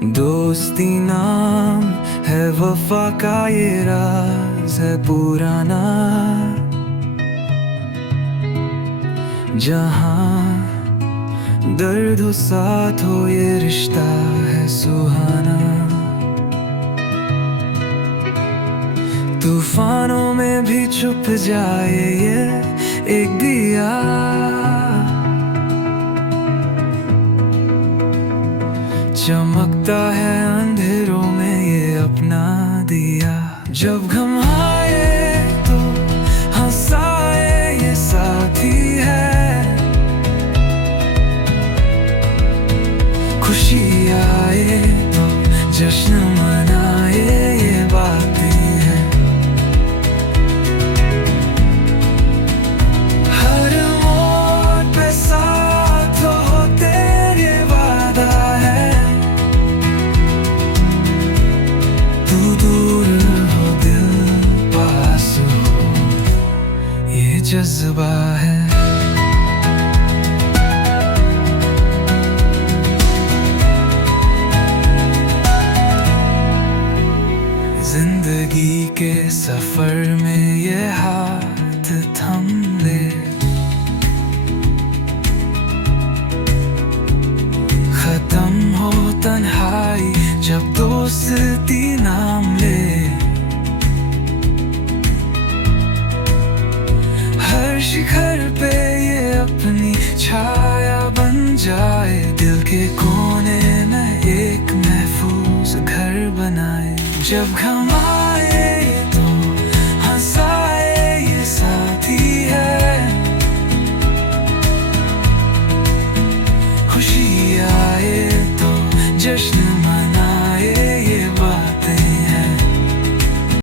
दोस्ती नाम है वफा का, ये राज है पुराना। जहाँ दर्द हो साथ हो, ये रिश्ता है सुहाना। तूफानों में भी छुप जाए ये एक दिया, चमकता है अंधेरों में ये अपना दिया। जब गम आए तो हंसाए ये साथी है, खुशी आए तो जश्न मनाए ये बातें हैं। हर मोड़ पे साथ हो तेरे वादा है, तू दूर हो दिल पास हो, ये जज्बा है। जिंदगी के सफर में ये हाथ थम ले, खत्म हो तन्हाई जब दोस्ती नाम ले। हर शिखर पे ये अपनी छाया बन जाए, दिल के कोने में एक महफूज घर बनाए। जब गम आए तो हंसाए ये साथी है, खुशी आए तो जश्न